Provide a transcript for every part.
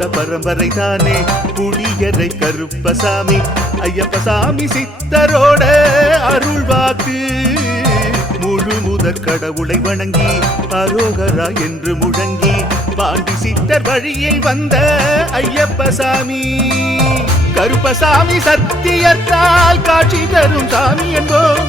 ராமரோட பரம்பரை தானே புளியரை கருப்பசாமி ஐயப்பசாமி சித்தரோட அருள் வாக்கு. முழு முதற் கடவுளை வணங்கி அரோகரா என்று முழங்கி பாண்டி சித்தர் வழியை வந்த ஐயப்பசாமி கருப்பசாமி சத்தியத்தால் காட்சி தரும் சாமி என்போம்.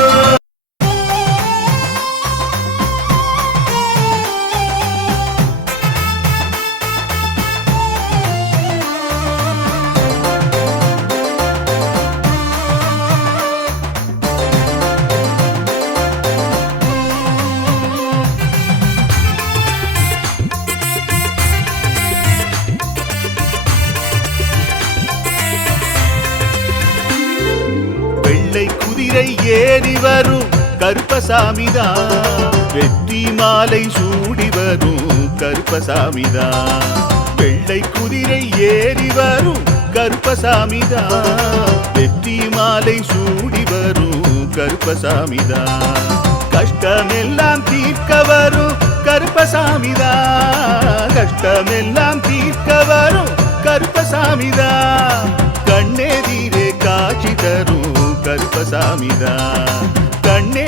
வரும் வெற்றி மாலை சூடி வரும் கருப்பசாமிதான் வெள்ளை குதிரை ஏறி வரும் கருப்பசாமிதான் வெற்றி மாலை சூடி வரும் கருப்பசாமிதான் கஷ்டமெல்லாம் தீர்க்க வரும் கருப்பசாமிதான் கஷ்டமெல்லாம் தீர்க்க வரும் கருப்பசாமிதான் கண்ணெதிரே காட்சி தரும் கருப்பசாமிதான் கண்ணே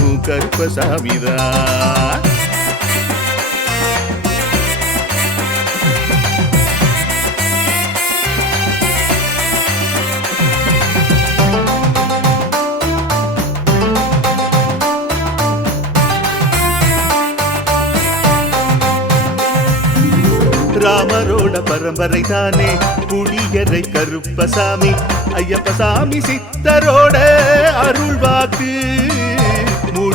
கருப்பசாமிதான் ராமரோட பரம்பரை தானே புளியரை கருப்பசாமி ஐயப்பசாமி சித்தரோட அருள் வாக்கு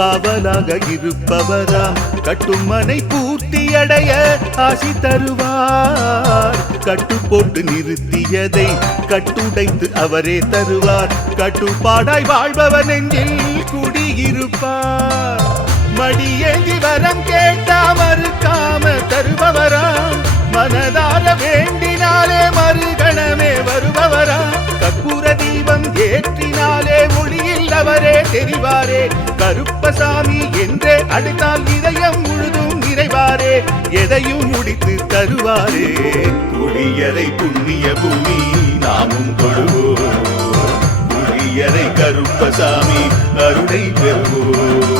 காவலாக இருப்பவராம் கட்டுமனை பூர்த்தி அடைய ஆசி தருவார். கட்டு போட்டு நிறுத்தியதை கட்டுடைத்து அவரே தருவார். கட்டுப்பாடாய் வாழ்பவன் நெஞ்சில் குடியிருப்பார். மடியேந்தி வரம் கேட்டா மறுக்காம தருபவரா மனதார வேண்டினாலே மறுகணமே வருபவரா கற்பூர தீபம் ஏற்றினாலே ஒளியில் அவரே தெரிவாரே. கருப்பசாமி என்றே அடுத்தால் இதயம் முழுதும் நிறைவாரே. எதையும் முடித்து தருவாரே. புளியரை புண்ணிய பூமி நாமும் தொழுவோம். புளியரை கருப்பசாமி அருளை பெறுவோம்.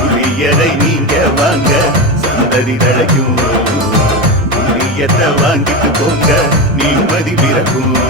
புளியரை நீங்க வாங்க சந்ததி தழைக்கும் புளியத்தை வாங்கிட்டு போங்க நிம்மதி பிறக்கும்.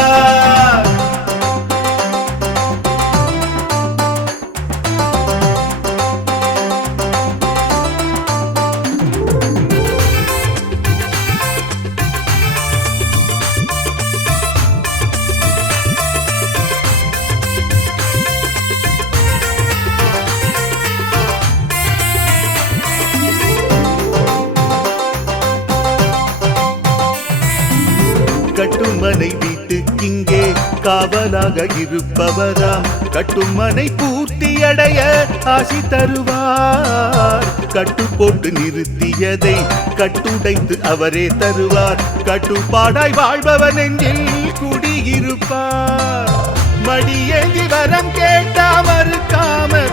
கட்டுமனை வீட்டுக்கிங்கே காவலாக இருப்பவராம் கட்டுமனை பூர்த்தியடைய ஆசி தருவார். கட்டு போட்டு நிறுத்தியதை கட்டுடைத்து அவரே தருவார். கட்டுப்பாடாய் வாழ்பவன் நெஞ்சில் குடியிருப்பார். மடியேந்தி வரம் கேட்டாமறுக்காம